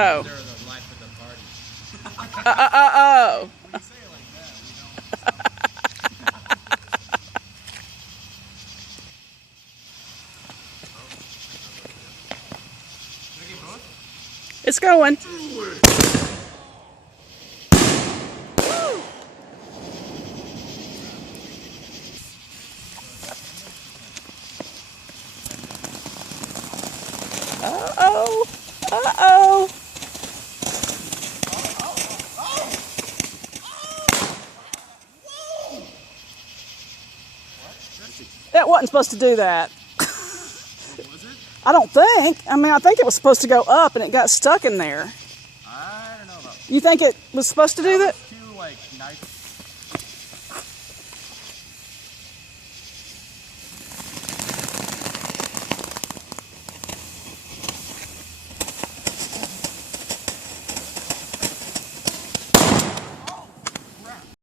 Oh. They're the life of the party. Oh. When you say it like that, we don't. Did I get both? It's going. Uh-oh. Uh-oh. That wasn't supposed to do that. Was it? I don't think. I mean, I think it was supposed to go up and it got stuck in there. I don't know about You think it was supposed to do that? too, like, nice.